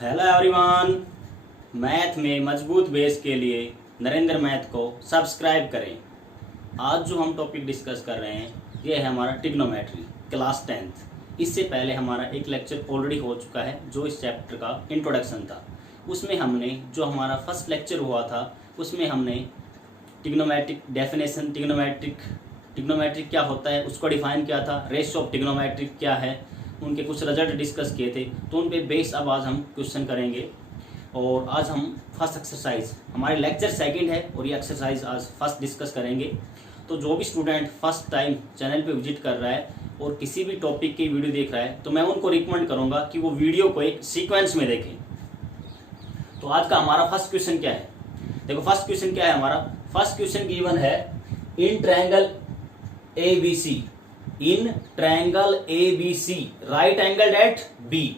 Hello everyone. Math में मजबूत base के लिए नरेंद्र मैथ को सब्सक्राइब करें। आज जो हम टॉपिक डिस्कस कर रहे हैं ये है हमारा ट्रिग्नोमेट्री क्लास 10th। इससे पहले हमारा एक लेक्चर ऑलरेडी हो चुका है जो इस चैप्टर का इंट्रोडक्शन था। उसमें हमने जो हमारा फर्स्ट लेक्चर हुआ था उसमें हमने ट्रिग्नोमेट्रिक डेफिनेशन, ट्रिग्नोमेट्रिक क्या होता है उसको डिफाइन किया था, रेशियो ऑफ ट्रिग्नोमेट्रिक क्या है, उनके कुछ रिजल्ट डिस्कस किए थे। तो उन पे बेस अब आज हम क्वेश्चन करेंगे। और आज हम फर्स्ट एक्सरसाइज, हमारे लेक्चर सेकंड है और ये एक्सरसाइज आज फर्स्ट डिस्कस करेंगे। तो जो भी स्टूडेंट फर्स्ट टाइम चैनल पे विजिट कर रहा है और किसी भी टॉपिक की वीडियो देख रहा है तो मैं उनको रिकमेंड करूंगा कि वो वीडियो को एक सीक्वेंस में देखें। तो आज का हमारा फर्स्ट क्वेश्चन क्या है, देखो फर्स्ट क्वेश्चन क्या है हमारा। फर्स्ट क्वेश्चन गिवन है इन triangle ABC, in triangle ABC right angled at B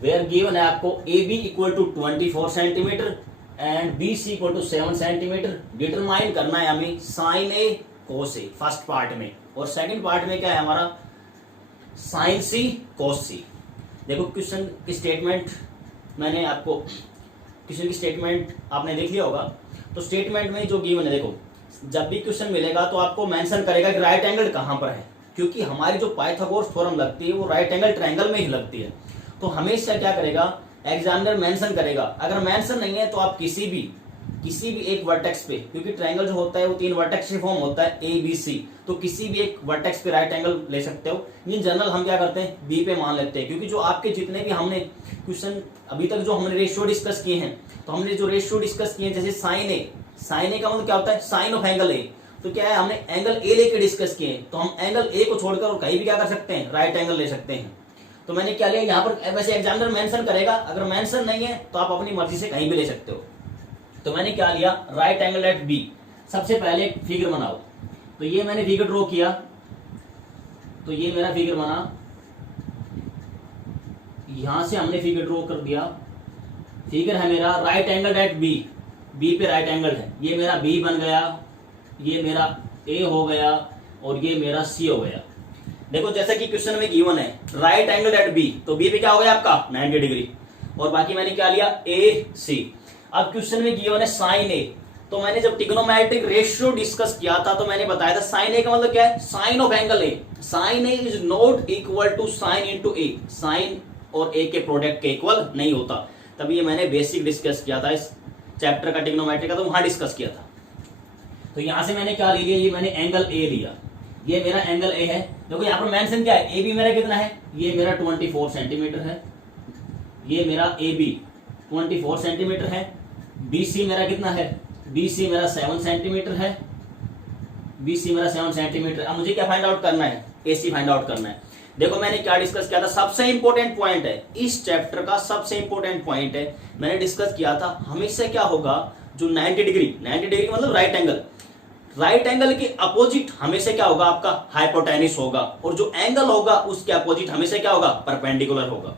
where given है आपको AB equal to 24 centimetre and BC equal to 7 centimetre. Determine करना है हमें sin A cos A first part में, और सेकंड पार्ट में क्या है हमारा sin C cos C। देखो क्वेश्चन की स्टेटमेंट मैंने आपको, क्वेश्चन की स्टेटमेंट आपने देख लिया होगा। तो स्टेटमेंट में जो गिवन है, देखो जब भी क्वेश्चन मिलेगा तो आपको मेंशन करेगा कि राइट एंगल कहां पर है, क्योंकि हमारी जो पाइथागोरस थ्योरम लगती है वो राइट एंगल ट्रायंगल में ही लगती है। तो हमेशा क्या करेगा एग्जामिनर मेंशन करेगा। अगर मेंशन नहीं है तो आप किसी भी एक वर्टेक्स पे, क्योंकि ट्रायंगल जो होता है वो 3 वर्टेक्स से फॉर्म होता है ABC, तो किसी भी एक वर्टेक्स पे राइट एंगल ले सकते हो। इन जनरल हम क्या करते हैं B पे मान लेते हैं, क्योंकि जो आपके जितने भी हमने क्वेश्चन अभी तक जो हमने रेशियो डिस्कस किए हैं, तो हमने जो रेशियो डिस्कस किए हैं जैसे साइन ए का मतलब क्या होता है साइन ऑफ एंगल ए। तो क्या है हमने एंगल ए लेके डिस्कस किए, तो हम एंगल ए को छोड़कर और कहीं भी क्या कर सकते हैं राइट एंगल ले सकते हैं। तो मैंने क्या लिया यहाँ पर, वैसे एग्जामिनर मेंशन करेगा, अगर मेंशन नहीं है तो आप अपनी मर्जी से कहीं भी ले सकते हो। तो मैंने क्या लिया राइट एंगल एट बी। सबसे पहले एक फिगर बनाओ, तो ये मैंने फिगर ड्रॉ किया, तो ये मेरा फिगर बना, यहां से हमने फिगर ड्रॉ कर दिया। फिगर है मेरा राइट एंगल एट बी पे राइट एंगल है, ये मेरा बी बन गया, ये मेरा ए हो गया और ये मेरा सी हो गया। देखो जैसा कि क्वेश्चन में गिवन है राइट एंगल एट बी, तो बी पे क्या हो गया आपका 90 डिग्री, और बाकी मैंने क्या लिया ए सी। अब क्वेश्चन में गिवन है साइन ए, तो मैंने जब ट्रिग्नोमेट्रिक रेशियो डिस्कस किया था तो मैंने बताया था साइन ए का मतलब क्या है sine of angle A. Sine A is not equal to sine into A, sine और ए के प्रोडक्ट के इक्वल नहीं होता। तभी ये मैंने बेसिक डिस्कस किया था इस चैप्टर का ट्रिग्नोमेट्री का, तो वहां डिस्कस किया था। तो यहां से मैंने क्या ले लिया, ये मैंने एंगल ए लिया, ये मेरा एंगल ए है। देखो यहाँ पर मेंशन क्या है, ए बी मेरा कितना है, ये मेरा 24 सेंटीमीटर है, ये मेरा ए बी 24 सेंटीमीटर है। बी सी मेरा कितना है, बी सी मेरा 7 सेंटीमीटर है, बी सी मेरा 7 सेंटीमीटर। अब मुझे क्या फाइंड आउट करना है, ए सी फाइंड आउट करना है। देखो मैंने क्या डिस्कस किया था, सबसे इंपॉर्टेंट पॉइंट है इस चैप्टर का, सबसे इंपॉर्टेंट पॉइंट है मैंने डिस्कस किया था हमेशा क्या होगा जो 90 डिग्री मतलब राइट एंगल के अपोजिट हमेशा क्या होगा आपका हाइपोटेनिस होगा, और जो एंगल होगा उसके अपोजिट हमेशा क्या होगा परपेंडिकुलर होगा।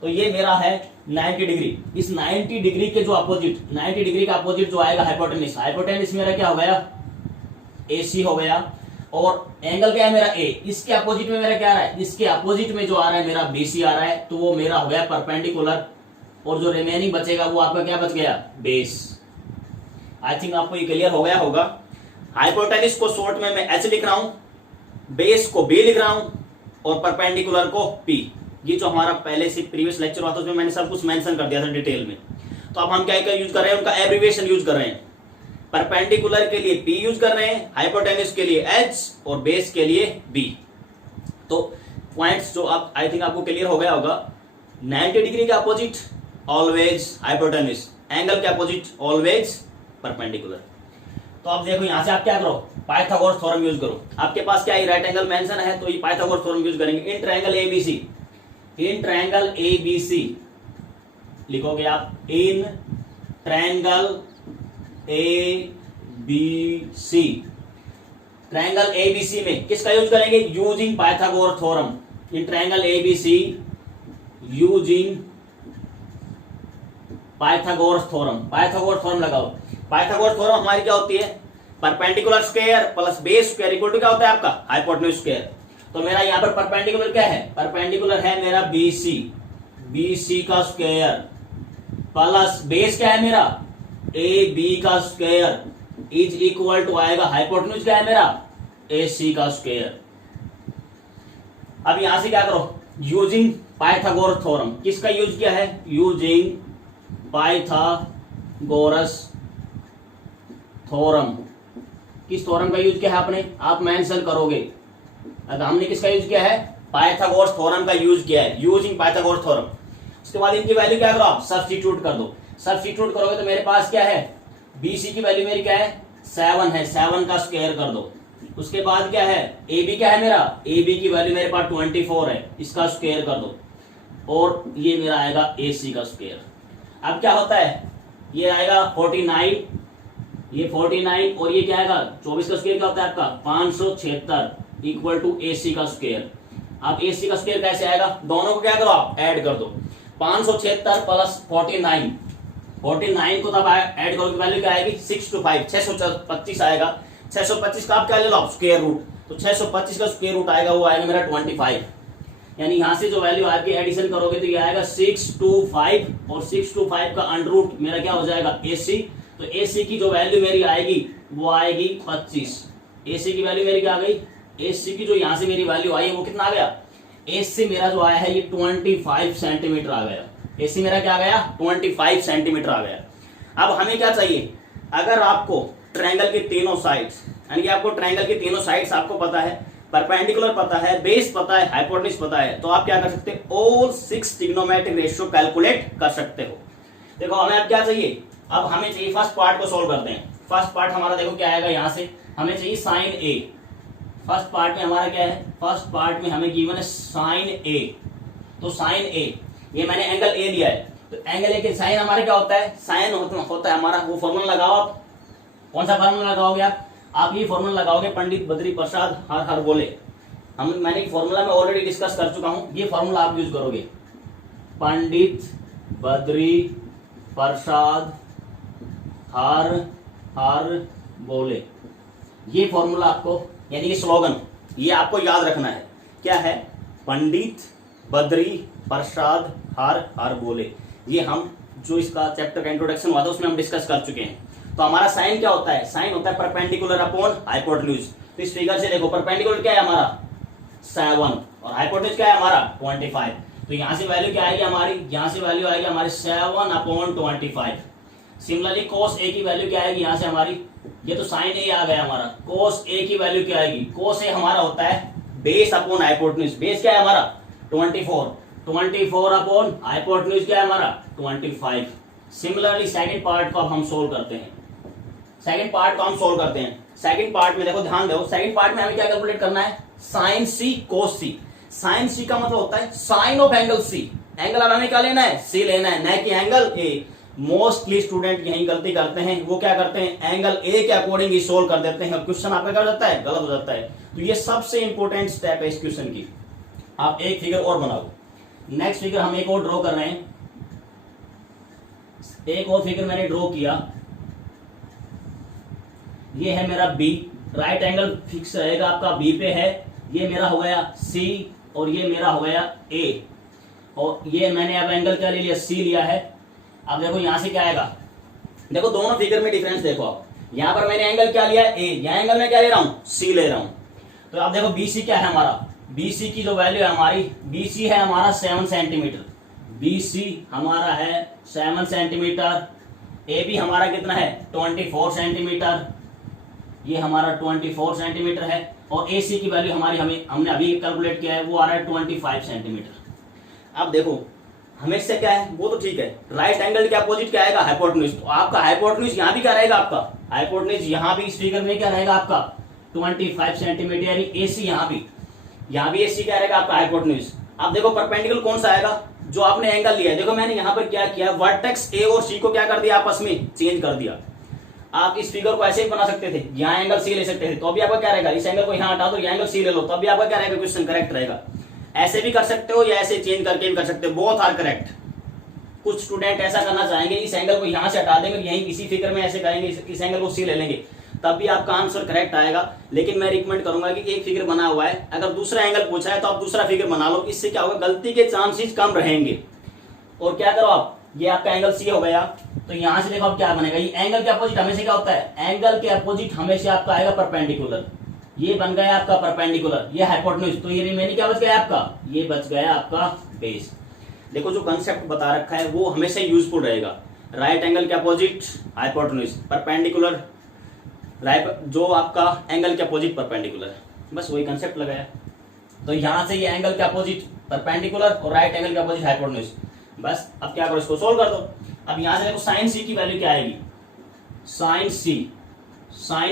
तो ये मेरा है 90 डिग्री, इस 90 डिग्री के जो अपोजिट, 90 डिग्री का अपोजिट जो आएगा हाइपोटेनिस मेरा क्या हो गया AC हो गया, और एंगल क्या है मेरा A, इसके अपोजिट में मेरा क्या आ रहा है, इसके अपोजिट में जो आ रहा है मेरा BC आ रहा है, तो वो मेरा हो गया परपेंडिकुलर, और जो रिमेनिंग बचेगा वो आपका क्या बच गया बेस। आई थिंक आपको ये क्लियर हो गया होगा। हाइपोटेनिस को शॉर्ट में मैं H लिख रहा हूं, बेस को B लिख रहा हूं, और परपेंडिकुलर को P। ये जो हमारा पहले से प्रीवियस लेक्चर हुआ था उसमें मैंने सब कुछ मेंशन कर दिया था डिटेल में। तो अब हम क्या यूज कर रहे हैं, उनका एब्रिविएशन यूज कर रहे हैं। परपेंडिकुलर के लिए P यूज कर रहे हैं, हाइपोटेनिस के लिए H और बेस के लिए B। तो पॉइंट्स जो आप आई थिंक आपको क्लियर हो गया होगा। 90 डिग्री का अपोजिट ऑलवेज हाइपोटेनिस, एंगल के अपोजिट ऑलवेज परपेंडिकुलर। तो अब देखो यहां से आप क्या करो पाइथागोरस थ्योरम यूज करो। आपके पास क्या है राइट एंगल मेंशन है, तो ये पाइथागोरस थ्योरम यूज करेंगे। इन ट्रायंगल ABC लिखोगे आप, in triangle ABC, triangle ABC में किसका यूज करेंगे, using Pythagoras theorem. In triangle ABC using Pythagoras theorem लगाओ। पाइथागोरस थ्योरम हमारी क्या होती है, perpendicular square plus base square equal to क्या होता है आपका हाइपोटेन्यूज स्क्वायर। तो मेरा यहाँ पर परपेंडिकुलर क्या है, परपेंडिकुलर है मेरा BC का स्क्वायर प्लस बेस क्या है मेरा ए बी का स्क्वायर इज इक्वल टू आएगा हाइपोटेन्यूज क्या है मेरा ए सी का स्क्वायर। अब यहां से क्या करो, यूजिंग पाइथागोरस थ्योरम, किसका यूज किया है, यूजिंग पाइथागोरस थ्योरम, किस थ्योरम का यूज किया है आपने, आप मेंशन करोगे। अगर हमने किसका यूज किया है, पाइथागोरस थ्योरम का यूज किया है, यूजिंग पाइथागोरस थ्योरम। उसके बाद इनकी वैल्यू क्या करो आप, सब्स्टिट्यूट कर दो। सब्स्टिट्यूट करोगे तो मेरे पास क्या है, BC की वैल्यू मेरी क्या है 7 है, 7 का स्क्वायर कर दो। उसके बाद क्या है, AB क्या है मेरा, AB की वैल्यू मेरे पास 24 है, इसका स्क्वायर कर दो, और ये मेरा आएगा AC का स्क्वायर। अब क्या होता है, ये आएगा 49, ये 49 और ये क्या आएगा 24 का स्क्वायर क्या होता है आपका 576 इक्वल टू AC का स्क्वायर। अब AC का स्क्वायर कैसे आएगा, दोनों को क्या करो आप ऐड कर दो, 576 प्लस 49, 49 को तब ऐड करोगे वैल्यू क्या आएगी 625, 625 आएगा। 625 का आप क्या ले लो स्क्वायर रूट, तो 625 का स्क्वायर रूट आएगा वो आएगा मेरा 25, यानी यहां से जो वैल्यू आपकी एडिशन करोगे तो ये आएगा 625 और 625 का अंडर रूट मेरा क्या हो जाएगा AC। तो AC की जो वैल्यू मेरी आएगी वो आएगी 25। AC की वैल्यू मेरी क्या आ गई, AC की जो यहां से मेरी वैल्यू आई है वो कितना आ गया, AC मेरा जो आया है ये 25 सेंटीमीटर आ गया। AC मेरा क्या आ गया 25 सेंटीमीटर आ गया। अब हमें क्या चाहिए, अगर आपको ट्रायंगल के तीनों साइड्स, यानी कि आपको ट्रायंगल के तीनों साइड्स आपको पता है, परपेंडिकुलर पता है, बेस पता है, हाइपोटेन्यूज पता है, तो आप क्या कर सकते हो, ऑल 6 ट्रिग्नोमेट्रिक रेशियो कैलकुलेट कर सकते हो। देखो हमें अब क्या चाहिए, अब हमें चाहिए फर्स्ट पार्ट को सोल्व करते हैं। फर्स्ट पार्ट हमारा देखो क्या आएगा, यहां से हमें चाहिए साइन A। फर्स्ट पार्ट में हमारा क्या है, फर्स्ट पार्ट में हमें गिवन है साइन A। तो साइन A, ये मैंने एंगल A लिया है, तो एंगल A के साइन हमारा क्या होता है, साइन होता है हमारा, वो फॉर्मूला लगाओ आप। कौन सा फॉर्मूला लगाओगे आप ये फॉर्मूला लगाओगे पंडित बद्री प्रसाद हर हर बोले। मैंने फॉर्मूला में ऑलरेडी डिस्कस कर चुका हूं, ये फॉर्मूला आप यूज करोगे, पंडित बद्री प्रसाद हर हर बोले। ये फॉर्मूला आपको, यानी कि स्लोगन, ये आपको याद रखना है, क्या है, पंडित बद्री प्रसाद हर हर बोले। ये हम जो इसका चैप्टर का इंट्रोडक्शन हुआ था उसमें हम डिस्कस कर चुके हैं। तो हमारा साइन क्या होता है, साइन होता है परपेंडिकुलर अपॉन हाइपोटेन्यूज। तो इस फिगर से देखो परपेंडिकुलर क्या है हमारा 7 और हाइपोटेन्यूज क्या है हमारा 25। तो यहां से वैल्यू क्या आएगी हमारी, यहां से वैल्यू आएगी हमारी 7/25। सिमिलरली cos A की वैल्यू क्या आएगी यहाँ से हमारी, ये तो साइन A आ गया हमारा, cos A की वैल्यू क्या आएगी, cos A हमारा होता है बेस अपॉन हाइपोटेन्यूज। बेस क्या है हमारा 24 अपॉन हाइपोटेन्यूज क्या है हमारा 25। सिमिलरली सेकंड पार्ट को अब हम सोल्व करते हैं। सेकंड पार्ट को हम सोल्व करते हैं। सेकंड पार्ट में देखो ध्यान दो, सेकंड पार्ट में हमें क्या कैलकुलेट करना है, sine C cos C। Sine C का मतलब होता है sine of angle C। Angle अब हमें क्या लेना है, C लेना है, न कि एंगल A। मोस्टली स्टूडेंट यही गलती करते हैं, वो क्या करते हैं एंगल A के अकॉर्डिंग ही सोल्व कर देते हैं और क्वेश्चन आपका क्या हो जाता है, गलत हो जाता है। तो ये सबसे इंपॉर्टेंट स्टेप है इस क्वेश्चन की। आप एक फिगर और बनाओ, नेक्स्ट फिगर हम एक और ड्रॉ कर रहे हैं। एक और फिगर मैंने ड्रॉ किया, ये है मेरा B, राइट एंगल फिक्स रहेगा आपका B पे है, ये मेरा हो गया C और ये मेरा हो गया A, और ये मैंने अब एंगल क्या ले लिया, C लिया है। अब देखो यहां से क्या आएगा, देखो दोनों फिगर में डिफरेंस देखो आप, यहां पर मैंने एंगल क्या लिया है A, यहां एंगल में क्या ले रहा हूं C ले रहा हूं। तो आप देखो BC क्या है हमारा, BC की जो वैल्यू है हमारी, BC है हमारा 7 सेंटीमीटर, BC हमारा है 7 सेंटीमीटर। AB हमारा कितना है 24 सेंटीमीटर, ये हमारा 24 सेंटीमीटर है, और AC की वैल्यू हमारी हमने अभी कैलकुलेट किया है, वो आ रहा है 25 सेंटीमीटर। अब देखो हमें से क्या है, वो तो ठीक है, राइट एंगल के अपोजिट क्या आएगा हाइपोटेन्यूज। तो आपका हाइपोटेन्यूज यहाँ भी क्या रहेगा, आपका हाइपोटेन्यूज यहाँ भी इस फिगर में क्या रहेगा आपका 25 सेंटीमीटर, यानी AC यहाँ भी AC क्या रहेगा आपका हाइपोटेन्यूज। अब देखो परपेंडिकुलर कौन सा आएगा, जो आपने एंगल लिया है। देखो मैंने यहाँ पर क्या किया, वर्टेक्स A और C को क्या कर दिया, आपस में चेंज कर दिया। आप इस फिगर को ऐसे ही बना सकते थे, यहाँ एंगल C ले सकते थे, तो अभी आपका क्या रहेगा, इस एंगल को यहाँ हटा दो, यहाँ एंगल C ले लो, तो अभी आपका क्या रहेगा, क्वेश्चन करेक्ट रहेगा। ऐसे भी कर सकते हो या ऐसे चेंज करके भी कर सकते हो, बोथ आर करेक्ट। कुछ स्टूडेंट ऐसा करना चाहेंगे, इस एंगल को यहाँ से हटा देंगे, यहीं इसी फिगर में ऐसे करेंगे, इस एंगल को C ले लेंगे, तब भी आपका आंसर करेक्ट आएगा। लेकिन मैं रिकमेंड करूंगा कि एक फिगर बना हुआ है, अगर दूसरा एंगल पूछा है तो आप दूसरा फिगर बना लो, इससे क्या होगा, गलती के चांसेस कम रहेंगे। और क्या करो आप, ये आपका एंगल सी हो गया। तो यहां से देखो अब क्या बनेगा, ये एंगल के अपोजिट हमेशा क्या होता है, एंगल के अपोजिट हमेशा आपका आएगा परपेंडिकुलर। ये बन गया आपका परपेंडिकुलर, ये हाइपोटेन्यूज। तो ये रिमेनिंग क्या बच गया आपका, ये बच गया आपका बेस। देखो जो कंसेप्ट बता रखा है वो हमेशा यूजफुल रहेगा। राइट एंगल के अपोजिट हाइपोटेन्यूज, परपेंडिकुलर जो आपका एंगल के अपोजिट परपेंडिकुलर, बस वही कंसेप्ट लगाया। तो यहां से ये एंगल के अपोजिट परपेंडिकुलर और राइट एंगल के अपोजिट हाइपोटेन्यूज। बस अब क्या करो, इसको सोल्व कर दो। अब यहां से देखो साइन सी की वैल्यू क्या आएगी, साइन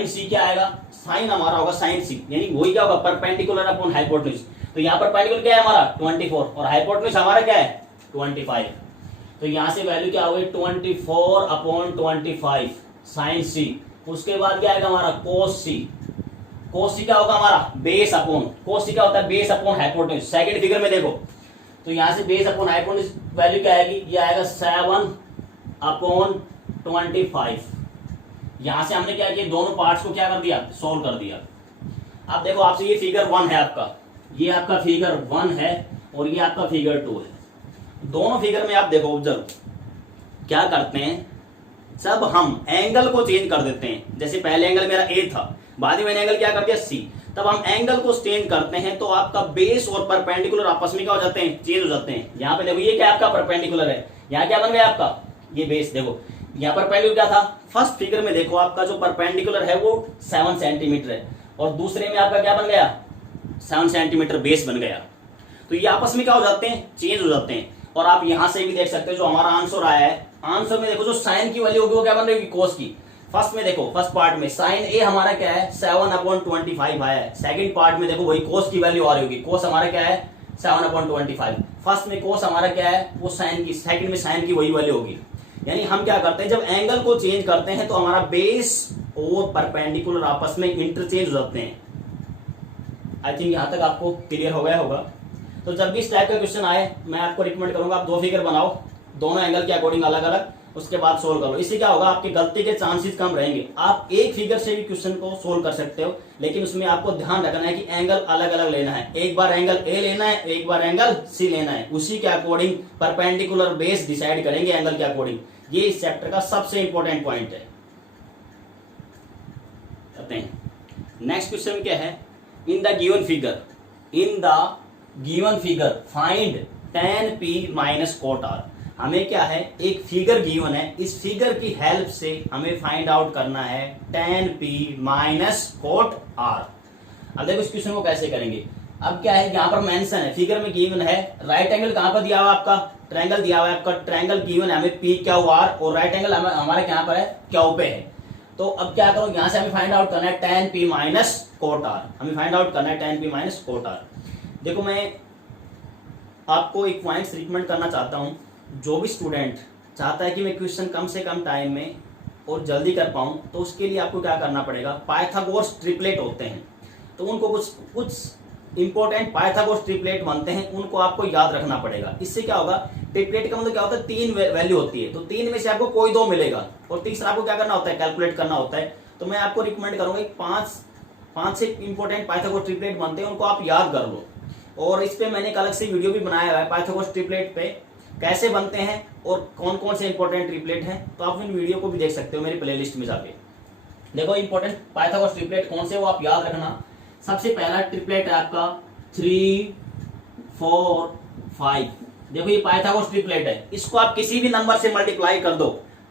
सी क्या आएगा, साइन हमारा होगा साइन सी, यानी वही क्या होगा, परपेंडिकुलर अपॉन हाइपोटेन्यूज। तो यहाँ पर परपेंडिकुलर क्या है हमारा 24 और हाइपोटेन्यूज हमारा क्या है 25। तो यहां से वैल्यू क्या होगी 24 अपॉन 25 साइन सी। उसके बाद क्या आएगा हमारा कोस सी। कोस सी क्या होगा हमारा बेस अपॉन, कोस सी क्या होता है base upon hypotenuse. Second figure में देखो तो यहां से बेस अपॉन हाइपोटेन्यूज वैल्यू क्या आएगी, ये आएगा 7 अपॉन 25। यहां से हमने क्या किया, दोनों पार्ट्स को क्या कर दिया, सोल्व कर दिया। अब देखो आपसे ये फिगर 1 है आपका, ये आपका फिगर 1 है और ये आपका फिगर 2 है। दोनों फिगर में आप देखो ऑब्जर्व क्या करते हैं, जब हम एंगल को चेंज कर देते हैं, जैसे पहले एंगल मेरा ए था, बाद में मैंने एंगल क्या कर दिया सी, तब हम एंगल को चेंज करते हैं तो आपका बेस और परपेंडिकुलर आपस में क्या हो जाते हैं, चेंज हो जाते हैं। यहाँ पे देखो ये क्या आपका परपेंडिकुलर है, यहाँ क्या बन गया आपका ये बेस। देखो यहाँ परपेंडिकुलर क्या था, फर्स्ट फिगर में देखो आपका जो परपेंडिकुलर है वो 7 सेंटीमीटर है और दूसरे में आपका क्या बन गया 7 सेंटीमीटर बेस बन गया। तो ये आपस में क्या हो जाते हैं, चेंज हो जाते हैं। और आप यहां से भी देख सकते हो जो हमारा आंसर आया है, आंसर में देखो जो साइन की वैल्यू होगी वो क्या बन रही होगी कोस की। फर्स्ट में देखो, फर्स्ट पार्ट में साइन ए हमारा क्या है 7 अपॉन 25 आया है। सेकंड पार्ट में देखो वही कोस की वैल्यू आ रही होगी, कोस हमारा क्या है 7 अपॉन 25। फर्स्ट में कोस हमारा क्या है वो साइन की, सेकंड में साइन की वही वैल्यू होगी। यानी हम क्या करते हैं, जब एंगल को चेंज करते हैं तो हमारा बेस और परपेंडिकुलर आपस में इंटरचेंज हो जाते हैं। आई थिंक यहां तक आपको क्लियर हो गया होगा। तो जब भी इस टाइप का क्वेश्चन आए मैं आपको रिकमेंड करूंगा आप 2 फिगर बनाओ, दोनों एंगल के अकॉर्डिंग अलग अलग, उसके बाद सोल्व करो। इससे क्या होगा, आपकी गलती के चांसेस कम रहेंगे। आप एक फिगर से भी क्वेश्चन को सोल्व कर सकते हो, लेकिन उसमें आपको ध्यान रखना है कि एंगल अलग अलग लेना है। एक बार एंगल ए लेना है, एक बार एंगल सी लेना है, उसी के अकॉर्डिंग परपेंडिकुलर बेस डिसाइड करेंगे एंगल के अकॉर्डिंग। ये इस चैप्टर का सबसे इंपॉर्टेंट पॉइंट है। नेक्स्ट क्वेश्चन क्या है, in the given figure find tan p minus cot r। हमें क्या है, एक फिगर गिवन है, इस फिगर की हेल्प से हमें फाइंड आउट करना है tan p minus cot r। अब देखो इस क्वेश्चन को कैसे करेंगे। अब क्या है, यहाँ पर मेंशन है, फिगर में गिवन है, राइट एंगल कहां पर दिया हुआ आपका, ट्रायंगल दिया हुआ है आपका, ट्रायंगल गिवन है हमें p क्यू r और राइट एंगल हमारा यहाँ पर है क्यू पे है। तो अब क्या करो, यहां से हमें फाइंड आउट करना है tan p minus cot r। हमें फाइंड आउट करना है tan p minus cot r। देखो मैं आपको एक पॉइंट रिकमेंड करना चाहता हूं, जो भी स्टूडेंट चाहता है कि मैं क्वेश्चन कम से कम टाइम में और जल्दी कर पाऊं, तो उसके लिए आपको क्या करना पड़ेगा, पाइथागोरस ट्रिपलेट होते हैं, तो उनको कुछ इंपॉर्टेंट पाइथागोरस ट्रिपलेट बनते हैं, उनको आपको याद रखना पड़ेगा। इससे क्या होगा, ट्रिपलेट का मतलब क्या होता है, 3 वैल्यू होती है, तो 3 में से आपको कोई 2 मिलेगा और तीसरा आपको क्या करना होता है, कैलकुलेट करना होता है। तो मैं आपको रिकमेंड करूंगा 5 से इंपॉर्टेंट पाइथागोरस ट्रिपलेट बनते हैं, उनको आप याद कर लो। और इस पे मैंने एक अलग से वीडियो भी बनाया हुआ है, पाइथागोरस ट्रिपलेट पे कैसे बनते हैं और कौन कौन से इंपॉर्टेंट ट्रिपलेट हैं, तो आप इन वीडियो को भी देख सकते हो मेरी प्लेलिस्ट में जाके। देखो इंपॉर्टेंट पाइथागोरस ट्रिपलेट कौन से वो आप याद रखना। सबसे पहला ट्रिपलेट है आपका 3 4 5। देखो ये पाइथागोरस ट्रिपलेट है, इसको आप किसी भी नंबर से मल्टीप्लाई कर दो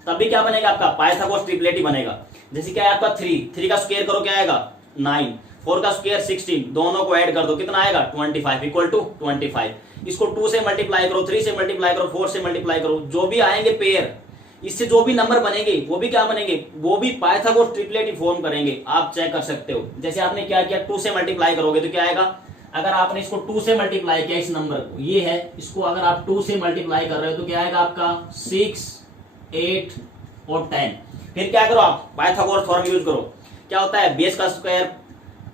तभी क्या बनेगा, आपका पाइथागोरस ट्रिपलेट ही बनेगा। जैसे क्या है आपका 3 का स्क्वायर करो क्या आएगा 9, 4 का स्क्वायर 16, दोनों को ऐड कर दो कितना आएगा 25 इक्वल टू 25। इसको 2 से मल्टीप्लाई करो, 3 से मल्टीप्लाई करो, 4 से मल्टीप्लाई करो, जो भी आएंगे पेयर, इससे जो भी नंबर बनेंगे वो भी क्या बनेंगे, वो भी पाइथागोरस ट्रिपलेट ही फॉर्म करेंगे। आप चेक कर सकते हो, जैसे आपने क्या किया 2 से मल्टीप्लाई करोगे तो क्या आएगा, अगर आपने इसको 2 से मल्टीप्लाई किया इस नंबर को, ये है, इसको अगर आप 2 से मल्टीप्लाई कर रहे हो तो क्या आएगा आपका 6 8 और 10। फिर क्या करो, आप पाइथागोरस थ्योरम यूज करो। क्या होता है, बेस का square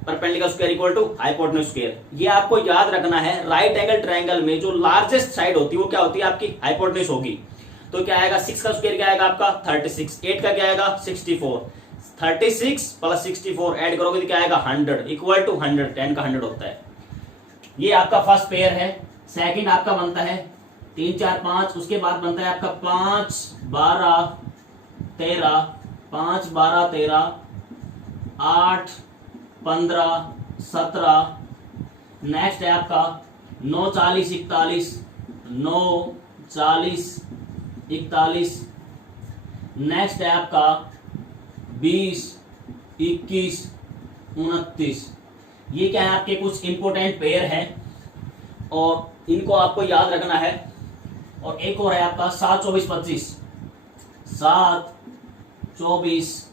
perpendicular square equal to hypotenuse square. ये आपको याद रखना है, राइट एंगल ट्रायंगल में जो लार्जेस्ट साइड होती है वो क्या होती है, आपकी हाइपोटेन्यूज होगी। तो क्या आएगा, 6 का स्क्वायर क्या आएगा आपका 36, 8 का क्या आएगा 64, 36 प्लस 64 ऐड करोगे तो क्या आएगा 100 इक्वल टू 100, 10 का 100 होता है। ये आपका फर्स्ट पेयर है। सेकंड आपका बनता है 3 4 5, उसके बाद बनता है आपका 5 12 13, 5 12 13, 8 15 17, नेक्स्ट है आपका 9 40 41, 9 40 41, नेक्स्ट है आपका 20 21 29। ये क्या है आपके कुछ इंपोर्टेंट पेयर हैं और इनको आपको याद रखना है। और एक और है आपका 7 24 25, 7 24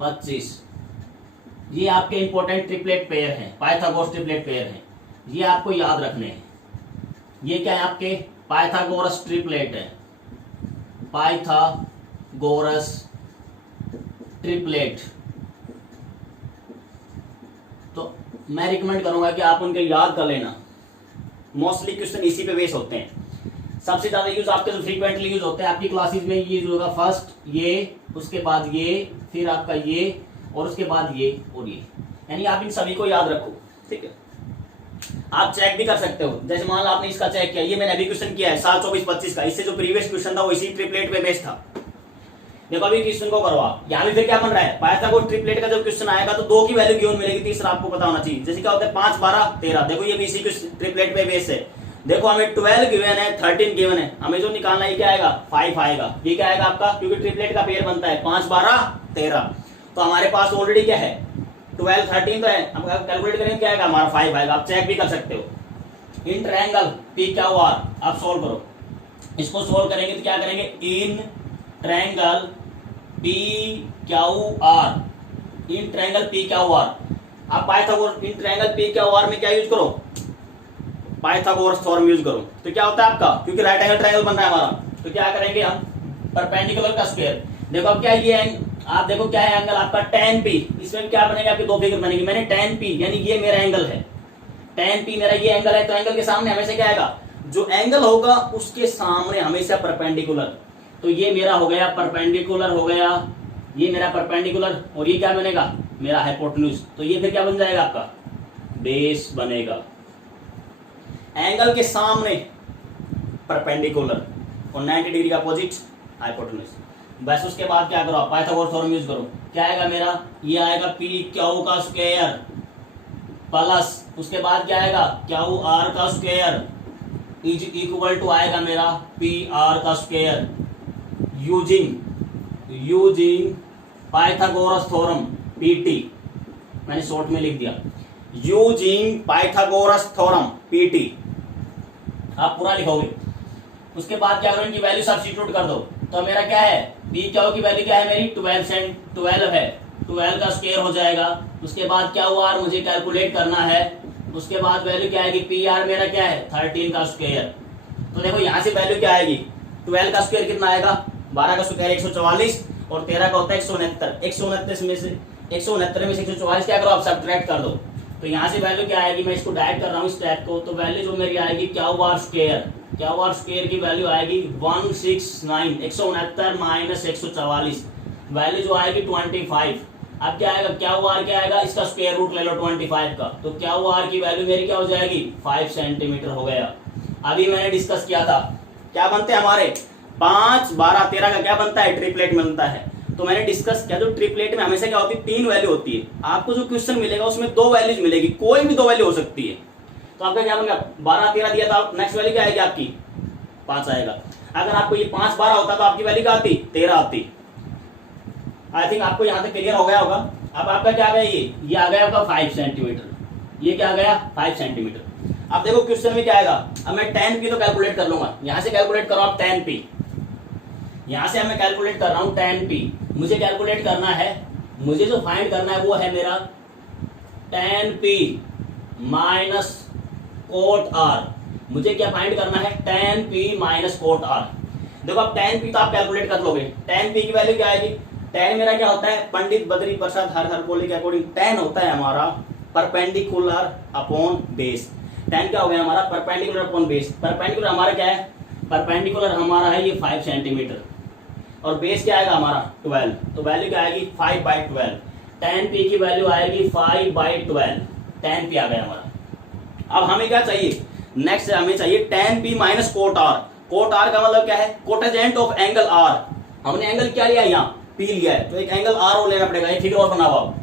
25। ये आपके इंपोर्टेंट ट्रिपलेट पेयर हैं, पाइथागोरस ट्रिपलेट पेयर हैं, ये आपको याद रखने हैं। ये क्या है आपके पाइथागोरस ट्रिपलेट है, पाइथागोरस ट्रिपलेट। तो मैं रिकमेंड करूंगा कि आप उनके याद कर लेना, मोस्टली क्वेश्चन इसी पे बेस होते हैं। सबसे ज्यादा यूज आपके जो फ्रीक्वेंटली यूज होते हैं आपकी क्लासेस में ये यूज होगा, फर्स्ट ये, उसके बाद ये, फिर आपका ये, और उसके बाद ये और ये, यानी आप इन सभी को याद रखो, ठीक है। आप चेक भी कर सकते हो, जैसे मान लो आपने इसका चेक किया, ये मैंने अभी क्वेश्चन किया है 7 24 25 का, इससे जो प्रीवियस क्वेश्चन था वो इसी ट्रिपलेट पे बेस्ड था। देखो अभी क्वेश्चन को करो आप, यहाँ भी फिर क्या बन रहा है, पाइथागोरस ट्रिपलेट का जब क्वेश्चन आएगा तो 2 की वैल्यू गिवन मिलेगी, तीसरा आपको पता होना चाहिए। जैसे क्या होता है 5 12 13, देखो ये भी इसी ट्रिपलेट पे बेस है। देखो हमें 12 गिवन है, 13 गिवन है, हमें जो निकालना है क्या आएगा 5 आएगा। ये क्या आएगा आपका, क्योंकि ट्रिपलेट का पेयर बनता है 5 12 13, तो हमारे पास ऑलरेडी क्या है 12 13 तो है, हम कैलकुलेट करेंगे क्या आएगा हमारा 5 आएगा। आप चेक भी कर सकते हो। In triangle P Q R आप सोल्व करो, इसको सोल्व करेंगे तो क्या करेंगे, in triangle P Q R, in triangle P Q R. आप Pythagoras in triangle P Q R में क्या यूज करो, पाइथागोरस थ्योरम यूज करो। तो क्या होता है आपका, क्योंकि राइट एंगल ट्रायंगल बन रहा है हमारा, तो क्या करेंगे हम, परपेंडिकुलर का स्क्वायर। देखो अब क्या है ये, आप देखो क्या है एंगल आपका tan p, इसमें क्या बनेगा आपके दो फिगर बनेगी। मैंने tan p यानी ये मेरा एंगल है, tan p मेरा ये एंगल है, तो एंगल के सामने हमेशा क्या आएगा, जो एंगल होगा उसके सामने हमेशा परपेंडिकुलर। तो ये मेरा हो गया परपेंडिकुलर, हो गया ये मेरा परपेंडिकुलर, और ये क्या बनेगा मेरा हाइपोटेन्यूज। तो ये फिर क्या बन जाएगा आपका बेस बनेगा, एंगल के सामने परपेंडिकुलर और 90 डिग्री का अपोजिट हाइपोटेन्यूज। बस उसके बाद क्या करो, पाइथागोरस थ्योरम यूज करो। क्या आएगा मेरा, ये आएगा पी क्यू का स्क्वायर प्लस उसके बाद क्या आएगा क्यू आर का स्क्वायर इज इक्वल टू आएगा मेरा पी आर का square using Pythagoras theorem PT. मैंने शॉर्ट में लिख दिया, यूजिंग पाइथागोरस थ्योरम पीटी, आप पूरा लिखोगे। उसके बाद क्या करो, इनकी वैल्यू सब्स्टिट्यूट कर दो। तो मेरा क्या है, पी क्यू की वैल्यू क्या है मेरी 12 है, 12 का स्क्वायर हो जाएगा। उसके बाद क्या हुआ आर मुझे कैलकुलेट करना है, उसके बाद वैल्यू क्या आएगी, पी आर मेरा क्या है 13 का स्क्वायर। तो देखो यहाँ से वैल्यू क्या आएगी, 12 का स्क्वायर कितना आएगा, 12 का स्क्वायर 144 और 13 का होता है 169। 169 में से 144 क्या करो आप सब्ट्रैक्ट कर दो। तो यहाँ से वैल्यू क्या आएगी, मैं इसको डायरेक्ट कर रहा हूँ स्टेप को। तो वैल्यू जो मेरी आएगी क्यू आर स्क्वायर की वैल्यू आएगी 169, 169 माइनस 144, वैल्यू जो आएगी 25। अब क्या आएगा क्यू आर, क्या आएगा इसका स्क्वायर रूट ले लो 25 का, तो क्यू आर की वैल्यू मेरी क्या हो जाएगी 5 सेंटीमीटर हो गया। अभी मैंने डिस्कस किया था क्या बनते हैं हमारे 5 12 13 का क्या बनता है, ट्रिपलेट बनता है। तो मैंने डिस्कस किया, जो ट्रिपलेट में हमेशा क्या होती है 3 वैल्यू होती है। आपको जो क्वेश्चन मिलेगा उसमें 2 वैल्यूज मिलेगी, कोई भी 2 वैल्यू हो सकती है। तो आपका क्या बनेगा 12 13 दिया था, नेक्स्ट वैल्यू क्या आएगी आपकी 5 आएगा। अगर आपको ये 5 12 होता तो आपकी वैल्यू क्या आती 13 आती। आई थिंक आपको यहाँ तक क्लियर हो गया होगा। अब आपका क्या आ गया, ये आ गया आपका 5 सेंटीमीटर, ये क्या आ गया 5 सेंटीमीटर। अब देखो क्वेश्चन में क्या आएगा, अब मैं tan p तो कैलकुलेट कर लूंगा, यहाँ से कैलकुलेट करो आप tan p, यहाँ से मैं कैलकुलेट कर रहा हूँ tan p। मुझे कैलकुलेट करना है, मुझे जो फाइंड करना है वो है मेरा tan p minus cot r। मुझे क्या फाइंड करना है tan p minus cot r। देखो अब tan p तो आप कैलकुलेट कर लोगे, tan p की वैल्यू क्या आएगी, tan मेरा क्या होता है पंडित बद्री प्रसाद हर बोले के अकॉर्डिंग tan होता है हमारा परपेंडिकुलर अपॉन बेस। tan क्या हो गया हमारा परपेंडिकुलर अपॉन बेस। परपेंडिकुलर हमारा क्या है, परपेंडिकुलर हमारा है ये 5 सेंटीमीटर और बेस क्या आएगा हमारा 12। तो वैल्यू क्या आएगी 5/12। tan p की वैल्यू आएगी 5/12, tan p आ गया हमारा। अब हमें क्या चाहिए, नेक्स्ट हमें चाहिए tan p minus cot r। Cot R का मतलब क्या है, कोटेजेंट ऑफ एंगल आर। हमने एंगल क्या लिया, यहाँ पी लिया है, तो एक एंगल आर और लेना पड़ेगा। एक फिगर और बनाओ आप,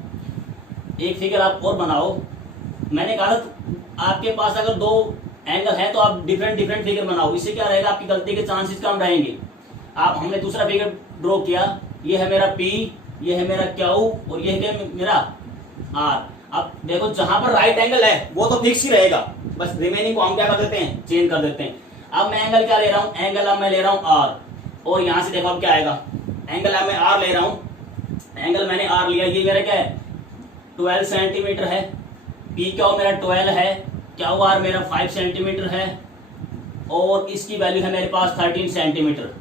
एक फिगर आप और बनाओ। मैंने कहा था आपके पास अगर दो एंगल है तो आप डिफरेंट डिफरेंट फिगर बनाओ, इससे क्या रहेगा, आपकी गलती के चांसेस कम रहेंगे। आप हमने दूसरा फिगर ड्रॉ किया, ये है मेरा P, ये है मेरा Q और ये है मेरा R। अब देखो जहां पर राइट एंगल है वो तो फिक्स ही रहेगा, बस रिमेनिंग को हम क्या कर देते हैं, चेंज कर देते हैं। अब मैं एंगल क्या ले रहा हूं, एंगल अब मैं ले रहा हूं R, और यहां से देखो अब क्या आएगा, एंगल अब मैं R ले रहा हूं, एंगल मैंने R लिया, ये मेरा क्या है 12 सेंटीमीटर है, PQ मेरा 12 है, QR मेरा 5 सेंटीमीटर है, और इसकी वैल्यू है मेरे पास 13 सेंटीमीटर।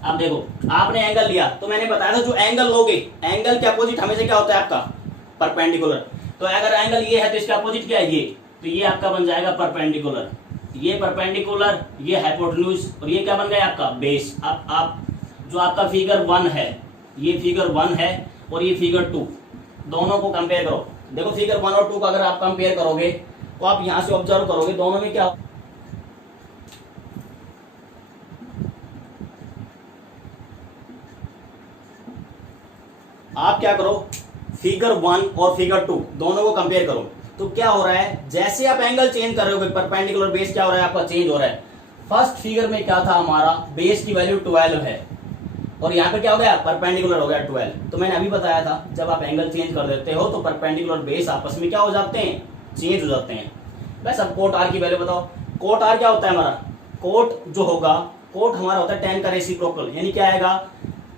अब देखो आपने एंगल लिया, तो मैंने बताया था जो एंगल लोगे, एंगल के अपोजिट हमेशा क्या होता है आपका, परपेंडिकुलर। तो अगर एंगल ये है तो इसका अपोजिट क्या है, ये, तो ये आपका बन जाएगा परपेंडिकुलर, ये परपेंडिकुलर, ये हाइपोटेन्यूज, और ये क्या बन गया आपका बेस। अब आप जो आपका फिगर 1 है, ये फिगर 1 है और ये फिगर 2, दोनों को कंपेयर करो। देखो फिगर 1 और 2 का अगर आप कंपेयर करोगे तो आप यहां से ऑब्जर्व करोगे दोनों में क्या, आप क्या करो, फिगर 1 और फिगर 2 दोनों को कंपेयर करो, तो क्या हो रहा है, जैसे आप एंगल चेंज कर रहे हो परपेंडिकुलर बेस क्या हो रहा है आपका, चेंज हो रहा है। फर्स्ट फिगर में क्या था हमारा, बेस की वैल्यू 12 है, और यहाँ पे क्या हो गया, परपेंडिकुलर हो गया 12। तो मैंने अभी बताया था जब आप एंगल चेंज कर देते हो तो परपेंडिकुलर बेस आपस में क्या हो जाते हैं, चेंज हो जाते हैं। बस अब कोट आर की वैल्यू बताओ। कोट आर क्या होता है हमारा, कोट जो होगा, कोट हमारा होता है tan का रेसिप्रोकल, यानी क्या आएगा,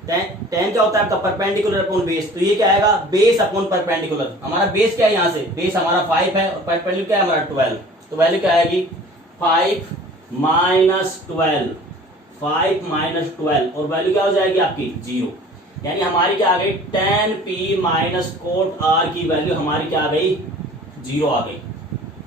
tan क्या होता है आपका, परपेंडिकुलर अपॉन बेस, तो ये क्या आएगा, बेस अपॉन परपेंडिकुलर। हमारा बेस क्या है, यहाँ से बेस हमारा 5 है और परपेंडिकुलर क्या है हमारा 12, तो वैल्यू क्या आएगी 5 माइनस 12, 5 माइनस 12, और वैल्यू क्या हो जाएगी आपकी 0। यानी हमारी क्या आ गई, tan P minus cot R की वैल्यू हमारी क्या आ गई, 0 आ गई।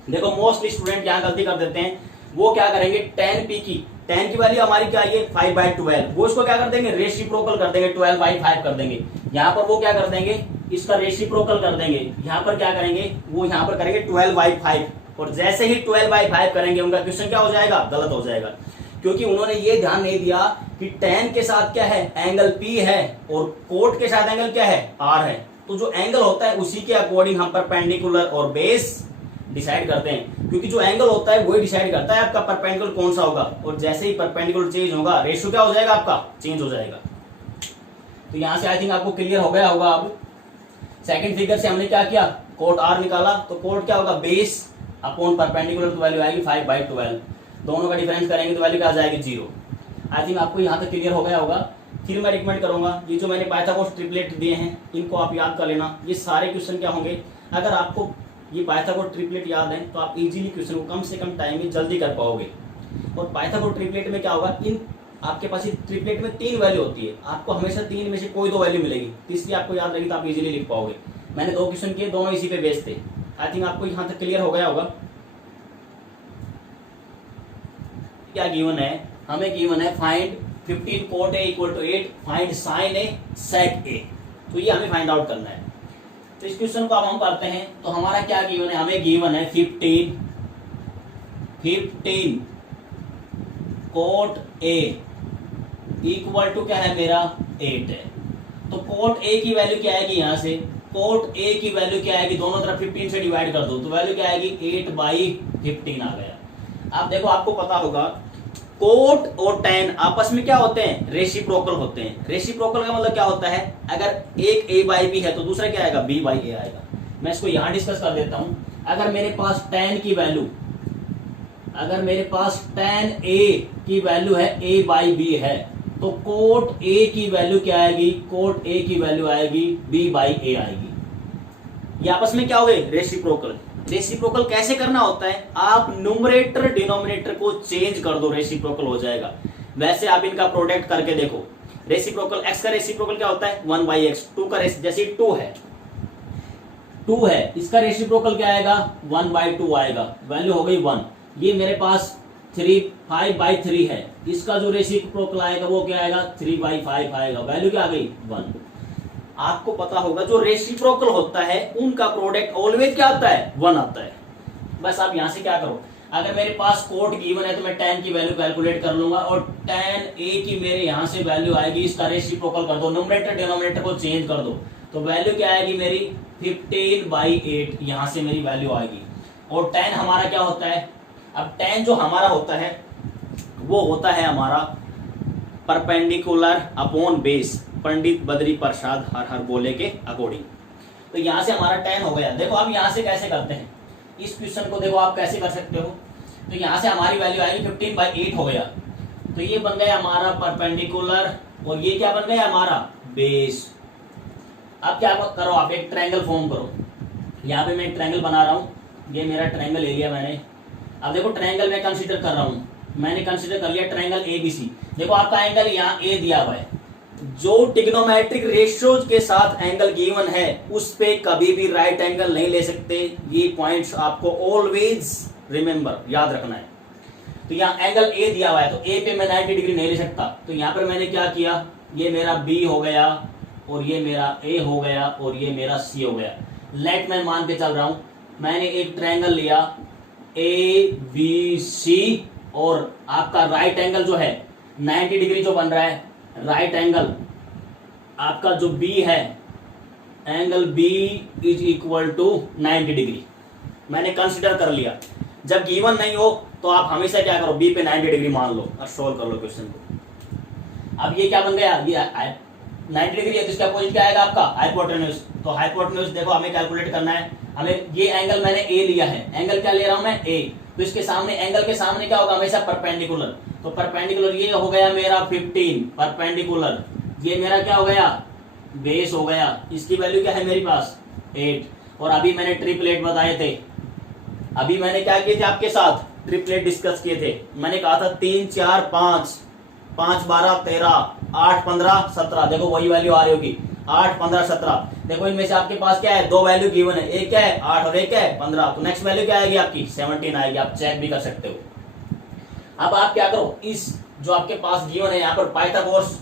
देखो मोस्टली स्टूडेंट यहाँ गलती कर देते हैं, वो क्या करेंगे, tan P की, tan की वैल्यू हमारी क्या है 5/12, वो इसको क्या कर देंगे, रेसिप्रोकल कर देंगे, 12/5 कर देंगे। यहाँ पर वो क्या कर देंगे, इसका रेसिप्रोकल कर देंगे, यहाँ पर क्या करेंगे, वो यहाँ पर करेंगे 12/5, और जैसे ही 12/5 करेंगे उनका क्वेश्चन क्या हो जाएगा, गलत हो जाएगा, क्योंकि उन्होंने ये ध्यान नहीं दिया कि tan के साथ क्या है, एंगल P है, और कोट के साथ एंगल क्या है, R है। तो जो एंगल होता है उसी के अकॉर्डिंग हम परपेंडिकुलर और बेस डिसाइड करते हैं, क्योंकि जो एंगल होता है वही डिसाइड करता है आपका परपेंडिकुलर कौन सा होगा, और जैसे ही परपेंडिकुलर चेंज होगा रेशियो क्या हो जाएगा आपका, चेंज हो जाएगा। तो यहां से आई थिंक आपको क्लियर हो गया होगा। अब सेकंड फिगर से हमने क्या किया, कोट आर निकाला, तो कोट क्या होगा, बेस अपॉन परपेंडिकुलर, तो वैल्यू आएगी 5/12, दोनों का डिफरेंस करेंगे तो वैल्यू क्या आ जाएगी 0। आई थिंक आपको यहाँ तक क्लियर हो गया होगा। फिर मैं रिकमेंड करूंगा ये जो मैंने पाइथागोरस ट्रिपलेट दिए हैं इनको आप याद कर लेना। ये सारे क्वेश्चन क्या होंगे, अगर आपको ये पाइथागोरस ट्रिपलेट याद है तो आप इजीली क्वेश्चन को कम से कम टाइम में जल्दी कर पाओगे। और पाइथागोरस ट्रिपलेट में क्या होगा, इन आपके पास ट्रिपलेट में 3 वैल्यू होती है, आपको हमेशा 3 में से कोई 2 वैल्यू मिलेगी, तीसरी आपको याद रहेगी तो आप इजीली लिख पाओगे। मैंने 2 क्वेश्चन किए, दोनों इसी पे बेस्ड थे। आई थिंक आपको यहाँ तक क्लियर हो गया होगा। क्या गिवन है, हमें गिवन है find 15 cot A = 8, find sin A sec A, तो ये हमें फाइंड आउट करना है। तो इस क्वेश्चन को अब हम करते हैं। तो हमारा क्या गिवन है, हमें गिवन है 15 कोट A इक्वल टू क्या है मेरा 8 है। तो कोट A की वैल्यू क्या आएगी, यहाँ से कोट A की वैल्यू क्या आएगी, दोनों तरफ 15 से डिवाइड कर दो, तो वैल्यू क्या आएगी 8/15 आ गया। अब देखो आपको पता होगा कोट और tan आपस में क्या होते हैं, रेसिप्रोकल होते हैं। रेसिप्रोकल का मतलब क्या होता है, अगर एक A/B है तो दूसरा क्या आएगा, B/A आएगा। मैं इसको यहां डिस्कस कर देता हूं। अगर मेरे पास tan की वैल्यू, अगर मेरे पास tan A की वैल्यू है A/B है, तो कोट A की वैल्यू क्या आएगी, कोट A की वैल्यू आएगी B/A आएगी। ये आपस में क्या हो गए, रेसिप्रोकल। रेसिप्रोकल कैसे करना होता है, आप न्यूमरेटर डिनोमिनेटर को चेंज कर दो, रेसिप्रोकल हो जाएगा। वैसे आप इनका प्रोडक्ट करके देखो, रेसिप्रोकल x का रेसिप्रोकल क्या होता है 1/x, 2 का जैसे 2 है इसका रेसिप्रोकल क्या आएगा 1/2 आएगा, वैल्यू हो गई 1। ये मेरे पास 5/3 है, इसका जो रेसिप्रोकल आएगा वो क्या आएगा 3/5 आएगा, वैल्यू क्या आ गई 1। आपको पता होगा जो रेसिप्रोकल होता है उनका प्रोडक्ट ऑलवेज क्या आता है 1 आता है। बस आप यहां से क्या करो, अगर मेरे पास कोट गिवन है तो मैं tan की वैल्यू कैलकुलेट कर लूंगा और tan a की मेरे यहां से वैल्यू आएगी, इसका रेसिप्रोकल कर दो, न्यूमरेटर डिनोमिनेटर को चेंज कर दो, तो वैल्यू क्या आएगी मेरी 15/8, यहां से मेरी वैल्यू आएगी। और tan हमारा क्या होता है, अब tan जो हमारा होता है वो होता है हमारा perpendicular upon base, Pandit Badri Prasad हर हर बोले के अकॉर्डिंग। तो यहां से हमारा tan हो गया। देखो अब यहां से कैसे करते हैं इस क्वेश्चन को, देखो आप कैसे कर सकते हो। तो यहां से हमारी वैल्यू आएगी 15/8 हो गया, तो ये बन गया हमारा परपेंडिकुलर और ये क्या बन गया हमारा बेस। अब क्या करो, आप एक ट्रायंगल फॉर्म करो। यहाँ पे मैं एक ट्रायंगल बना रहा हूँ, ये मेरा ट्रायंगल ले लिया मैंने। अब देखो ट्रायंगल मैं कंसीडर कर रहा हूँ, मैंने कंसीडर कर लिया ट्रायंगल ABC। देखो आपका एंगल यहाँ A दिया हुआ है, जो ट्रिग्नोमेट्रिक रेशियोज के साथ एंगल गिवन है उस पे कभी भी राइट एंगल नहीं ले सकते। ये पॉइंट्स आपको ऑलवेज रिमेंबर, याद रखना है। तो यहाँ एंगल A दिया हुआ है, तो A पे मैं 90 डिग्री नहीं ले सकता, तो यहाँ पर मैंने क्या किया, ये मेरा B हो गया और ये मेरा A हो गया और ये मेरा C हो गया। लेट मैं मान के चल रहा हूं, मैंने एक ट्रायंगल लिया ABC और आपका राइट एंगल जो है 90 डिग्री जो बन रहा है, राइट एंगल आपका जो B है, angle B is equal to 90 degree मैंने कंसिडर कर लिया। जब गिवन नहीं हो तो आप हमेशा क्या करो, B पे 90 डिग्री मान लो और सोल्व कर लो क्वेश्चन को। अब ये क्या बन गया, ये 90 डिग्री है, तो इसका अपोजिट क्या आएगा आपका हाइपोटेन्यूज। तो हाइपोटेन्यूज देखो हमें कैलकुलेट करना है, हमें ये एंगल मैंने A लिया है, एंगल क्या ले रहा हूं मैं A, तो इसके सामने एंगल के सामने क्या होगा हमेशा परपेंडिकुलर। तो परपेंडिकुलर ये हो गया मेरा 15, परपेंडिकुलर ये मेरा क्या हो गया बेस हो गया, इसकी वैल्यू क्या है मेरे पास 8। और अभी मैंने ट्रिपलेट बताए थे, अभी मैंने क्या किए थे आपके साथ ट्रिपलेट डिस्कस किए थे। मैंने कहा था 3 4 5, 5 12 13, 8 15 17, देखो वही वैल्यू आ रही होगी 8 15 17। देखो इनमें से आपके पास क्या है, दो वैल्यू गिवन है, एक क्या है 8 और एक क्या है 15, तो नेक्स्ट वैल्यू क्या आएगी आपकी 17 आएगी, आप चेक भी कर सकते हो। अब आप क्या करो, इस जो आपके पास गिवन है यहाँ पर पाइथागोरस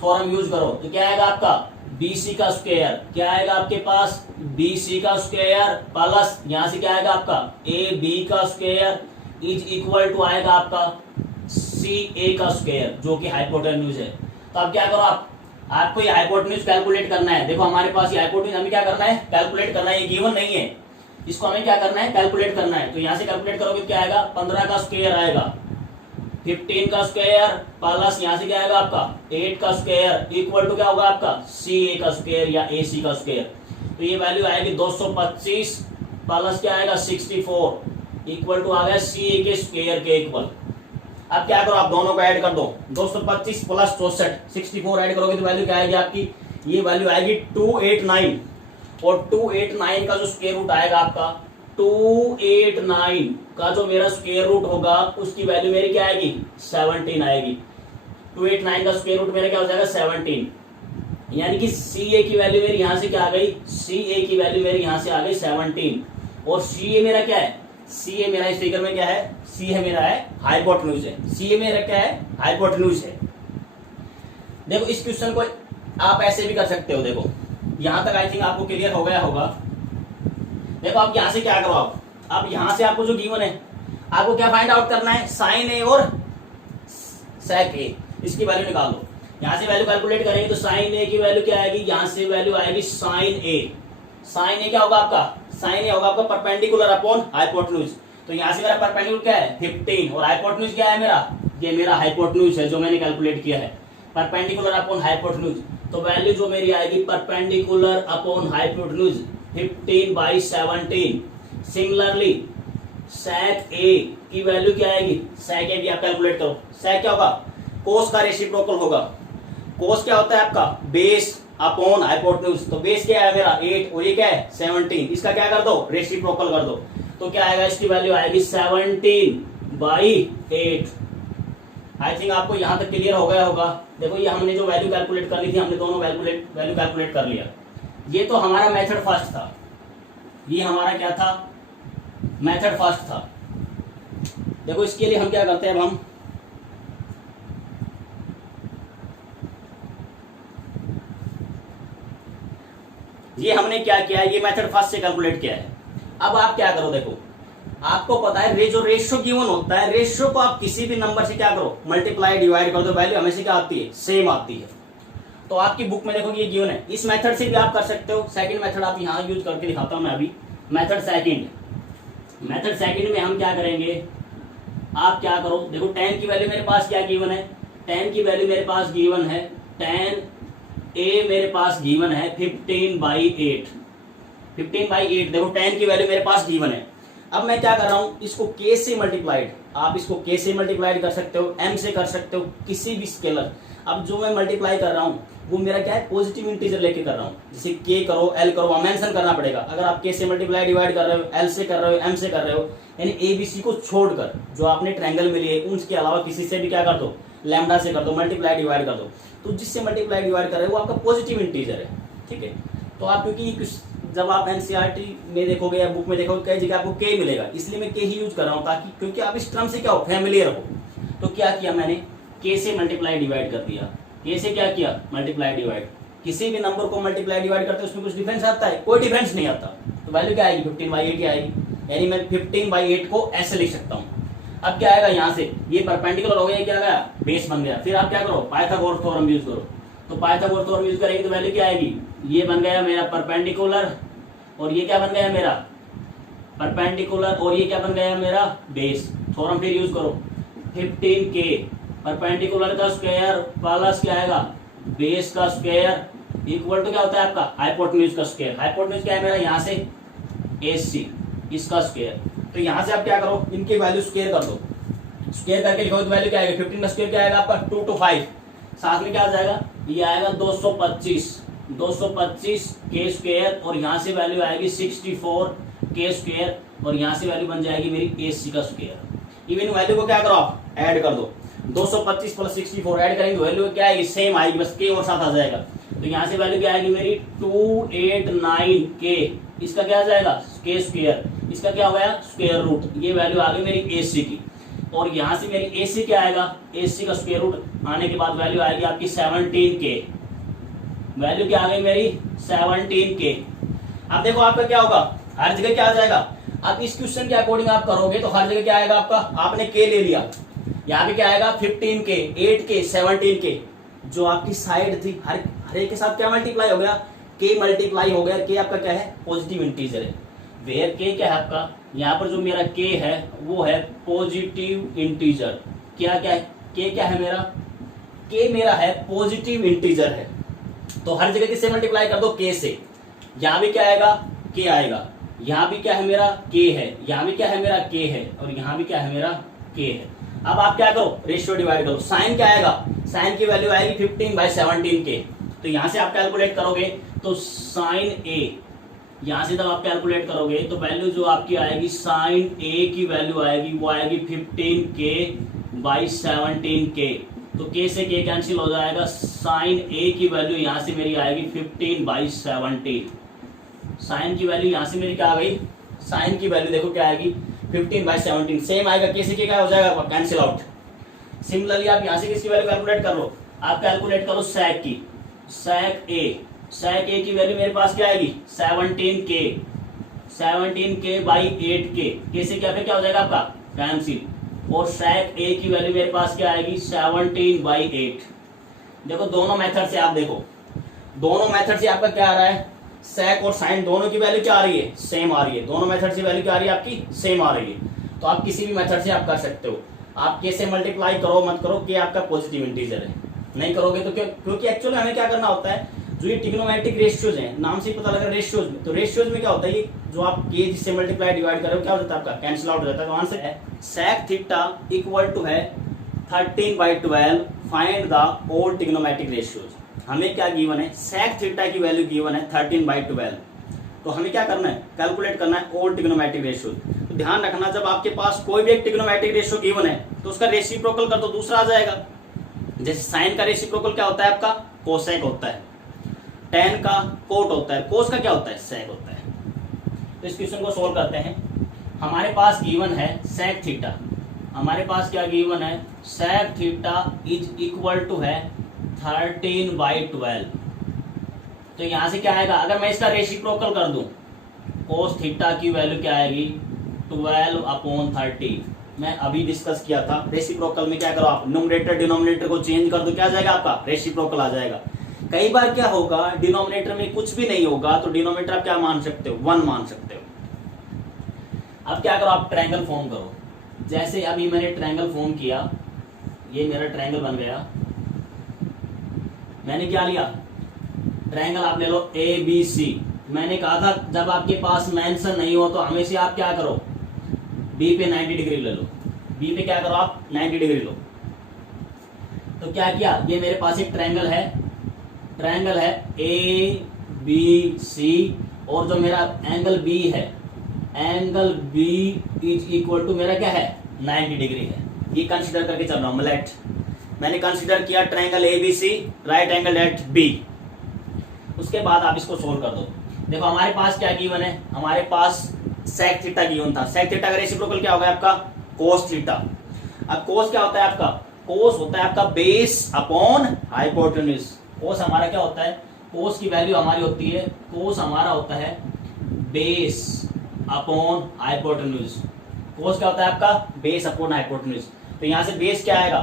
थ्योरम यूज करो, तो क्या आएगा आपका BC का स्क्वायर, क्या आएगा आपके पास BC का स्क्वायर प्लस यहाँ से क्या आएगा आपका AB का स्क्वायर इज इक्वल टू आएगा आपका CA का स्क्वायर जो कि हाइपोटेन्यूज है। तो अब क्या करो, आपको ये हाइपोटेन्यूज कैलकुलेट करना है। देखो हमारे पास ये हाइपोटेन्यूज हमें क्या करना है, कैलकुलेट करना है, ये गिवन नहीं है, इसको हमें क्या करना है कैलकुलेट करना है। तो यहाँ से कैलकुलेट करोगे क्या आएगा 15 का स्क्वायर आएगा, 15 का स्क्वायर प्लस यहाँ से क्या आएगा आपका 8 का स्क्वायर इक्वल टू क्या होगा आपका CA का स्क्वायर या AC का स्क्वायर। तो ये वैल्यू आएगी 225 प्लस क्या आएगा 64 इक्वल टू आ गया CA के स्क्वायर के इक्वल। अब क्या करो, आप दोनों को ऐड कर दो, 225 प्लस 64, 64 ऐड करोगे तो वैल्यू क्या आएगी आपकी, ये वैल्यू आएगी 289, और 289 का जो स्क्वायर रूट आएगा आपका 289 का जो मेरा स्क्वायर रूट होगा उसकी वैल्यू मेरी क्या आएगी 17 आएगी। 289 का स्क्वायर रूट मेरा क्या हो जाएगा 17, यानी कि CA की वैल्यू मेरी यहां से क्या आ गई, CA की वैल्यू मेरी यहां से आ गई 17। और CA मेरा क्या है, CA मेरा इस फिगर में क्या है, CA मेरा है हाइपोटेन्यूज है, CA मेरा क्या है हाइपोटेन्यूज है। देखो इस क्वेश्चन को आप ऐसे भी कर सकते हो, देखो यहां तक आई थिंक आपको क्लियर हो गया होगा। देखो आप यहां से क्या करो, आप यहां से आपको जो गिवन है आपको क्या फाइंड आउट करना है, साइन A और सेक A, इसकी वैल्यू निकाल लो। यहां से वैल्यू कैलकुलेट करेंगे तो साइन A की वैल्यू क्या आएगी, यहां से वैल्यू आएगी साइन A। साइन A क्या होगा आपका, साइन A होगा आपका परपेंडिकुलर अपॉन हाइपोटेन्यूज। तो यहां से मेरा परपेंडिकुलर क्या है 15 और हाइपोटेन्यूज क्या है मेरा, ये मेरा हाइपोटेन्यूज है जो मैंने कैलकुलेट किया है, परपेंडिकुलर अपॉन हाइपोटेन्यूज। तो वैल्यू जो मेरी आएगी perpendicular upon hypotenuse 15/17। Similarly sec A की वैल्यू क्या आएगी, sec A भी आप कैलकुलेट करो, sec क्या होगा कोस का रेसिप्रोकल होगा। कोस क्या होता है आपका बेस अपॉन हाइपोटेन्यूज, तो बेस क्या है मेरा 8 और ये क्या है 17, इसका क्या कर दो रेसिप्रोकल कर दो, तो क्या आएगा इसकी वैल्यू आएगी 17/8। आई थिंक आपको यहां तक क्लियर हो गया होगा। देखो ये हमने जो वैल्यू कैलकुलेट करनी थी हमने दोनों वैल्यू कैलकुलेट कर लिया। ये तो हमारा मेथड फर्स्ट था, ये हमारा क्या था मेथड फर्स्ट था। देखो इसके लिए हम क्या करते हैं, अब हम ये हमने क्या किया है, ये मेथड फर्स्ट से कैलकुलेट किया है। अब आप क्या करो, देखो आपको पता है जो रेशियो गिवन होता है, रेशियो को आप किसी भी नंबर से क्या करो, मल्टीप्लाई डिवाइड कर दो, वैल्यू हमेशा क्या आती है, सेम आती है। तो आपकी बुक में देखोगे ये गिवन है। इस मेथड से भी आप कर सकते हो। सेकंड मेथड आप यहाँ यूज करके दिखाता हूं मैं अभी। मेथड सेकंड में हम क्या करेंगे, आप क्या करो, देखो 10 की वैल्यू मेरे पास क्या गिवन है, 10 की वैल्यू मेरे पास गिवन है 10 a मेरे पास गिवन है 15/8। 15/8 देखो 10 की वैल्यू मेरे पास गिवन है। अब मैं क्या कर रहा हूं, इसको k से मल्टीप्लाइड, आप इसको k से मल्टीप्लाइड कर सकते हो, m से कर सकते हो, किसी भी स्केलर। अब जो मैं मल्टीप्लाई कर रहा हूं वो मेरा क्या है, पॉजिटिव इंटीजर लेके कर रहा हूं। जैसे k करो, l करो, वहां मेंशन करना पड़ेगा। अगर आप k से मल्टीप्लाई डिवाइड कर रहे हो, l से कर रहे हो, m से कर रहे हो, यानी a b c को छोड़कर जो आपने ट्रायंगल में लिए उनके अलावा किसी से भी क्या कर दो, लैम्डा से कर दो, मल्टीप्लाई डिवाइड कर दो। तो जिससे मल्टीप्लाई डिवाइड कर रहे हो वो आपका पॉजिटिव इंटीजर है, ठीक है। तो आप क्योंकि जब आप एनसीईआरटी में देखोगे या बुक में देखोगे कई जगह आपको k मिलेगा, इसलिए मैं k ही यूज कर रहा हूं, ताकि क्योंकि आप इस टर्म से क्या हो, फैमिलियर हो। तो क्या किया मैंने, k से मल्टीप्लाई डिवाइड कर दिया। k से क्या किया, मल्टीप्लाई डिवाइड। किसी भी नंबर को मल्टीप्लाई डिवाइड करते हैं उसमें कुछ डिफरेंस आता है, कोई डिफरेंस नहीं आता। तो वैल्यू क्या आएगी, 15/8 ही आएगी। यानी मैं 15/8 को ऐसे लिख सकता हूँ। अब क्या आएगा, यहाँ से ये परपेंडिकुलर हो गया, क्या गया, बेस बन गया। फिर आप क्या करो, पाइथागोरस थ्योरम यूज करो। तो पाइथागोरस थ्योरम यूज करेंगे तो वैल्यू क्या आएगी, ये बन गया मेरा परपेंडिकुलर, और ये क्या बन गया मेरा परपेंडिकुलर, और ये क्या बन गया मेरा बेस। थ्योरम फिर यूज करो, 15k परपेंडिकुलर का स्क्वायर प्लस क्या आएगा, बेस का स्क्वायर इक्वल टू क्या होता है आपका, हाइपोटेन्यूज का स्क्वायर। हाइपोटेन्यूज क्या है मेरा, यहाँ से AC इसका स्क्वायर। तो यहाँ से आप क्या करो, इनकी वैल्यू स्क्वायर कर दो। स्क्वायर करके लिखो तो वैल्यू क्या आएगा, 15 का स्क्वायर क्या आएगा आपका 2 to 5, साथ में क्या आ जाएगा, ये आएगा 225 के स्क्वायर, और यहाँ से वैल्यू आएगी 64 के स्क्वायर, और यहाँ से वैल्यू बन जाएगी मेरी AC का स्क्वायर। इवन वैल्यू को क्या करो, आप ऐड कर दो, 225 प्लस 64 ऐड करेंगे वैल्यू क्या आएगी, सेम आएगी, बस के और साथ आ जाएगा। तो यहाँ से वैल्यू क्या आएगी मेरी 289k, इसका क्या आ जाएगा, के स्क्वायर, इसका क्या हो गया, स्क्वायर रूट। ये वैल्यू आ गई मेरी AC की। और यहाँ से मेरी AC क्या आएगा, AC का स्क्वायर रूट आने के बाद वैल्यू आएगी आपकी 17k। वैल्यू क्या आ गई मेरी 17k। अब देखो आपका क्या होगा, हर जगह क्या आ जाएगा। अब इस क्वेश्चन के अकॉर्डिंग आप करोगे तो हर जगह क्या आएगा आपका, आपने k ले लिया, यहाँ पे क्या आएगा 15k, 8k, 17k। जो आपकी साइड थी हर एक के साथ क्या मल्टीप्लाई हो गया, k मल्टीप्लाई हो गया। k आपका क्या है, पॉजिटिव इंटीजर है। वेयर k क्या है आपका, यहाँ पर जो मेरा k है वो है पॉजिटिव इंटीजर। क्या क्या है, k क्या है मेरा, k मेरा है पॉजिटिव इंटीजर है। तो हर जगह किससे मल्टीप्लाई कर दो, k से। यहाँ भी क्या आएगा, k आएगा, यहाँ भी क्या है मेरा k है, यहाँ भी क्या है मेरा k है, और यहाँ भी क्या है मेरा k है। अब आप क्या करो, रेशियो डिवाइड करो। साइन क्या आएगा, साइन की वैल्यू आएगी 15/17k। तो यहां से आप कैलकुलेट करोगे तो साइन a, यहां से जब आप कैलकुलेट करोगे तो वैल्यू जो आपकी आएगी साइन a की वैल्यू आएगी वो आएगी 15k/17k। तो k से k कैंसिल हो जाएगा, साइन a की वैल्यू यहां से मेरी आएगी 15/17। साइन की वैल्यू यहां से मेरी क्या आ गई, साइन की वैल्यू देखो क्या आएगी 15/17, सेम आएगा, k से k क्या हो जाएगा, कैंसिल आउट। सिमिलरली आप यहां से किसकी वैल्यू कैलकुलेट कर लो, आप कैलकुलेट करो sec की, sec a की वैल्यू मेरे पास क्या आएगी 17k, 17k/8k। k से क्या हो जाएगा आपका कैंसिल, और sec a की वैल्यू मेरे पास क्या आएगी 17/8। देखो दोनों मेथड से आप देखो, दोनों मेथड से आपका क्या आ रहा है, sec और sin दोनों की वैल्यू क्या आ रही है, सेम आ रही है। दोनों मेथड से वैल्यू क्या आ रही है आपकी, सेम आ रही है। तो आप किसी भी मेथड से आप कर सकते हो। आप k से मल्टीप्लाई करो मत करो, k आपका पॉजिटिव इंटीजर है, नहीं करोगे तो क्यों, क्योंकि एक्चुअली हमें क्या करना होता है, जो ये ट्रिग्नोमेट्रिक रेशियोज हैं, नाम से ही पता लग रहा है रेशियोज में। तो रेशियोज में क्या होता है, ये जो आप k जिससे मल्टीप्लाई डिवाइड कर रहे हो क्या हो जाता है आपका, कैंसिल आउट हो जाता है। तो आंसर है sec थीटा इक्वल टू है 13/12, find the all trigonometric ratios. हमें क्या गिवन है, sec थीटा की वैल्यू गिवन है 13/12। तो हमें क्या करना है, कैलकुलेट करना है ऑल ट्रिग्नोमेट्रिक रेशियो। तो ध्यान रखना, जब आपके पास कोई भी एक ट्रिग्नोमेट्रिक रेशियो गिवन है तो उसका रेसिप्रोकल कर दो, दूसरा आ जाएगा। जैसे साइन का रेसिप्रोकल क्या होता है आपका, कोसेक होता है, tan का कोट होता है, कोस का क्या होता है, सेक होता है। तो इस क्वेश्चन को सोल्व करते हैं। हमारे पास गिवन है sec थीटा, हमारे पास क्या गिवन है, sec theta is equal to है 13/12। तो यहां से क्या आएगा, अगर मैं इसका रेसिप्रोकल कर दूं, cos थीटा की वैल्यू क्या आएगी 12/30। मैं अभी डिस्कस किया था रेसिप्रोकल में क्या करो आप, न्यूमरेटर डिनोमिनेटर को चेंज कर दो, क्या आ जाएगा आपका रेसिप्रोकल आ जाएगा। कई बार क्या होगा डिनोमिनेटर में कुछ भी नहीं होगा तो डिनोमिनेटर आप क्या मान सकते हो, 1 मान सकते हो। अब क्या करो आप ट्रायंगल फॉर्म करो। जैसे अभी मैंने ट्रायंगल फॉर्म किया, ये मेरा ट्रायंगल बन गया। मैंने क्या लिया, ट्रायंगल आप ले लो ABC। मैंने कहा था जब आपके पास मेंशन नहीं हो तो हमेशा आप क्या करो, B पे 90 डिग्री ले लो। B पे क्या करो आप 90 डिग्री लो। तो क्या किया, ये मेरे पास एक ट्रायंगल है ABC, और जो मेरा एंगल B है, angle B is equal to मेरा क्या है 90 डिग्री है। ये कंसीडर करके चल रहा हूं। लेट मैंने कंसीडर किया triangle ABC, right angle at B। उसके बाद आप इसको सोल्व कर दो। देखो हमारे पास क्या गिवन है, हमारे पास सेक थीटा गिवन था। सेक थीटा का रेसिप्रोकल क्या होगा आपका, कोस थीटा। अब कोस क्या होता है आपका, कोस होता है आपका बेस अपॉन हाइपोटेन्यूज। कोस हमारा क्या होता है, कोस की वैल्यू हमारी होती है, कोस हमारा होता है बेस अपॉन हाइपोटेन्यूज। कोस क्या होता है आपका, बेस अपॉन हाइपोटेन्यूज। तो यहां से बेस क्या आएगा,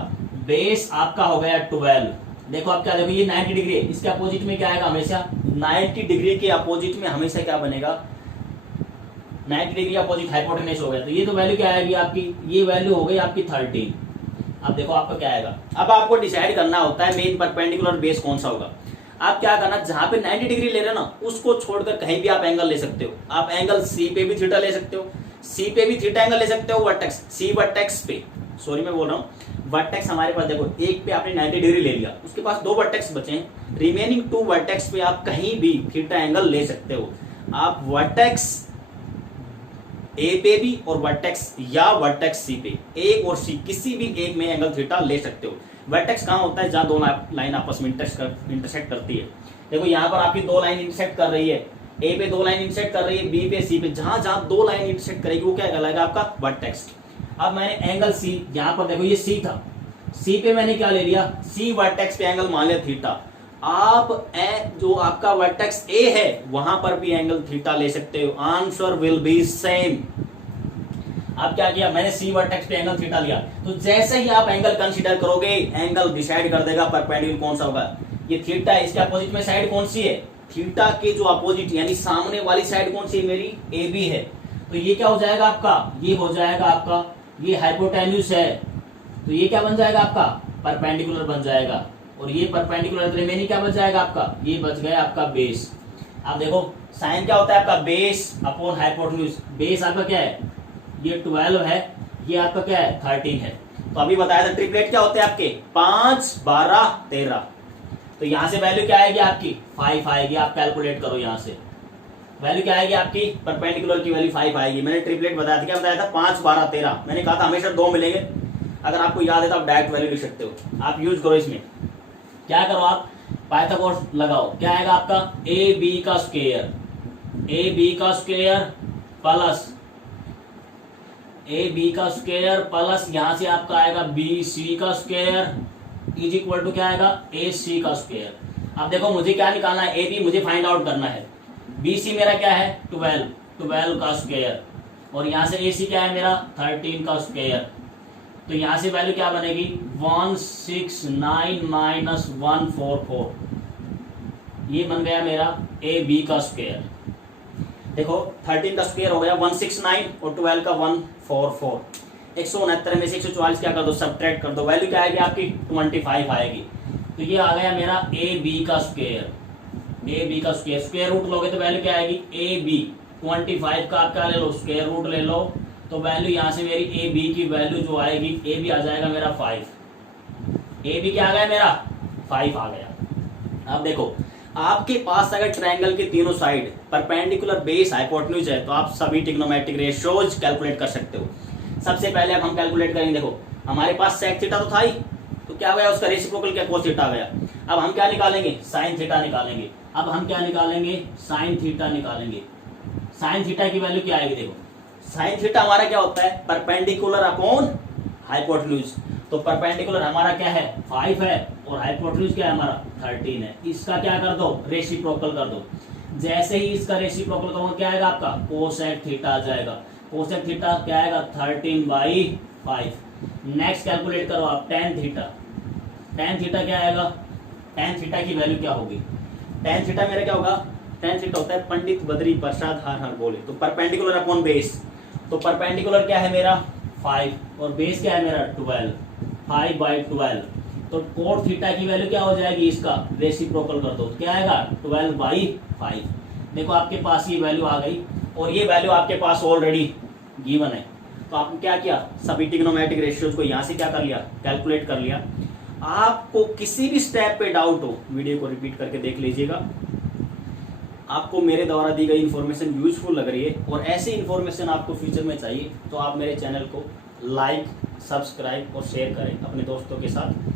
बेस आपका हो गया 12। देखो आप क्या, देखो ये 90 डिग्री है, इसके अपोजिट में क्या आएगा हमेशा, 90 डिग्री के अपोजिट में हमेशा क्या बनेगा, 90 डिग्री अपोजिट हाइपोटेन्यूज हो गया। तो ये तो वैल्यू क्या आएगी आपकी, ये वैल्यू हो गई आपकी 13। अब देखो आपका क्या आएगा, अब आपको डिसाइड करना होता है मेन परपेंडिकुलर बेस कौन सा होगा। आप क्या करना, जहां पे 90 डिग्री ले रहे हो ना उसको छोड़कर कहीं भी आप एंगल ले सकते हो। आप एंगल सी पे भी थीटा ले सकते हो, सी पे भी थीटा एंगल ले सकते हो, वर्टेक्स सी वर्टेक्स पे, सॉरी मैं बोल रहा हूँ वर्टेक्स हमारे पास। देखो एक पे आपने 90 डिग्री ले लिया, उसके पास 2 वर्टेक्स बचे हैं, रिमेनिंग 2 वर्टेक्स पे आप कहीं भी थीटा एंगल ले सकते हो। आप वर्टेक्स ए पे भी और वर्टेक्स या वर्टेक्स सी पे, ए और सी किसी भी एक में एंगल थीटा ले सकते हो। वर्टेक्स कहाँ होता है, जहां 2 लाइन आपस में इंटरसेक्ट करती है। देखो यहाँ पर आपकी 2 लाइन इंटरसेक्ट कर रही है, ए पे 2 लाइन इंटरसेक्ट कर रही है, बी पे सी पे, जहां जहां 2 लाइन इंटरसेक्ट करेगी वो क्या कहलाएगा आपका वर्टेक्स। अब मैंने एंगल सी, यहाँ पर देखो ये सी था, सी पे मैंने क्या ले लिया, सी वर्टेक्स पे एंगल मान लिया थीटा। आप जो आपका वर्टेक्स ए है वहां पर भी एंगल थीटा ले सकते हो, आंसर विल बी सेम। अब क्या किया, मैंने सी वर्टेक्स पे एंगल थीटा लिया, तो जैसे ही आप एंगल कंसीडर करोगे एंगल डिसाइड कर देगा परपेंडिकुलर कौन सा होगा। ये थीटा है, इसके अपोजिट में साइड कौन सी है, थीटा के जो अपोजिट यानी सामने वाली साइड कौन सी है, मेरी ए बी है। तो ये क्या हो जाएगा आपका, ये हो जाएगा आपका, ये हाइपोटेन्यूज है, तो ये क्या बन जाएगा आपका परपेंडिकुलर बन जाएगा। और ये परपेंडिकुलर रिमेनिंग क्या बच जाएगा आपका, ये बच गया आपका बेस। अब देखो साइन क्या होता है आपका, बेस अपॉन हाइपोटेन्यूज। बेस आपका क्या है, ये 12 है, ये आपका क्या है 13 है। तो अभी बताया था ट्रिपलेट क्या होते हैं आपके 5, 12, 13। तो यहां से वैल्यू क्या आएगी आपकी 5 आएगी। आप कैलकुलेट करो, यहां से वैल्यू क्या आएगी आपकी परपेंडिकुलर की वैल्यू 5 आएगी। मैंने ट्रिपलेट बताया था, क्या बताया था 5, 12, 13। मैंने कहा था हमेशा 2 मिलेंगे, अगर आपको याद है तो आप डायरेक्ट वैल्यू लिख सकते हो। आप यूज करो इसमें, क्या करो आप पाइथागोरस लगाओ, क्या आएगा आपका ए बी का स्क्वायर, ए बी का स्क्वायर प्लस ए बी का स्क्वायर प्लस यहां से आपका आएगा बी सी का स्क्वायर इज इक्वल टू क्या आएगा ए सी का स्क्वायर। अब देखो मुझे क्या निकालना है, ए बी मुझे फाइंड आउट करना है, बी सी मेरा क्या है 12 का स्क्वायर, और यहां से ए सी क्या है मेरा 13 का स्क्वायर। तो यहां से वैल्यू क्या बनेगी 169 माइनस 144, ये बन गया मेरा ए बी का स्क्वायर। देखो 13 का स्क्वायर हो गया 169 और 12 का 144, 169 में से 144 क्या कर दो सब्ट्रैक्ट कर दो, वैल्यू क्या आएगी आपकी 25 आएगी। तो ये आ गया मेरा ए बी का स्क्वायर, ए बी का स्क्वायर, स्क्वायर रूट लोगे तो वैल्यू क्या आएगी ए बी 25 का आप क्या ले लो स्क्वायर रूट ले लो, तो वैल्यू यहां से मेरी ए बी की वैल्यू जो आएगी ए बी आ जाएगा मेरा 5, ए बी क्या आ गया मेरा 5 आ गया। अब देखो आपके पास अगर ट्रायंगल के तीनों साइड परपेंडिकुलर बेस हाइपोटेन्यूज है तो आप सभी ट्रिग्नोमेट्रिक रेशियोज कैलकुलेट कर सकते हो। सबसे पहले अब हम कैलकुलेट करेंगे, देखो हमारे पास सेक थीटा तो था ही, तो क्या हो गया उसका रेसिप्रोकल क्या कोस थीटा आ गया। अब हम क्या निकालेंगे साइन थीटा निकालेंगे, अब हम क्या निकालेंगे साइन थीटा निकालेंगे। साइन थीटा की वैल्यू क्या आएगी, देखो साइन थीटा हमारा क्या होता है परपेंडिकुलर अपॉन हाइपोटेन्यूज, तो परपेंडिकुलर हमारा क्या है 5 है और हाइपोटेन्यूज क्या है हमारा 13 है। इसका क्या कर दो रेसिप्रोकल कर दो, जैसे ही इसका रेसिप्रोकल करोगे क्या आएगा आपका कोसेक थीटा आ जाएगा। कोसेक थीटा क्या आएगा 13/5। नेक्स्ट कैलकुलेट करो आप टेन थीटा। टेन थीटा क्या आएगा, टेन थीटा की वैल्यू क्या होगी, टेन थीटा मेरा क्या होगा, टेन थीटा होता है पंडित बद्री प्रसाद हर हर बोले, तो परपेंडिकुलर अपॉन बेस, तो परपेंडिकुलर क्या है मेरा 5 और बेस क्या है मेरा 12, 5/12। तो कोट थीटा की वैल्यू क्या हो जाएगी, इसका रेसिप्रोकल कर दो, क्या आएगा 12/5। देखो आपके पास ये वैल्यू आ गई और ये वैल्यू आपके पास ऑलरेडी गिवन है। तो आपने क्या किया, सभी ट्रिग्नोमेट्रिक रेशियोज को यहाँ से क्या कर लिया, कैलकुलेट कर लिया। आपको किसी भी स्टेप पे डाउट हो, वीडियो को रिपीट करके देख लीजिएगा। आपको मेरे द्वारा दी गई इन्फॉर्मेशन यूजफुल लग रही है और ऐसी इन्फॉर्मेशन आपको फ्यूचर में चाहिए तो आप मेरे चैनल को लाइक, सब्सक्राइब और शेयर करें अपने दोस्तों के साथ।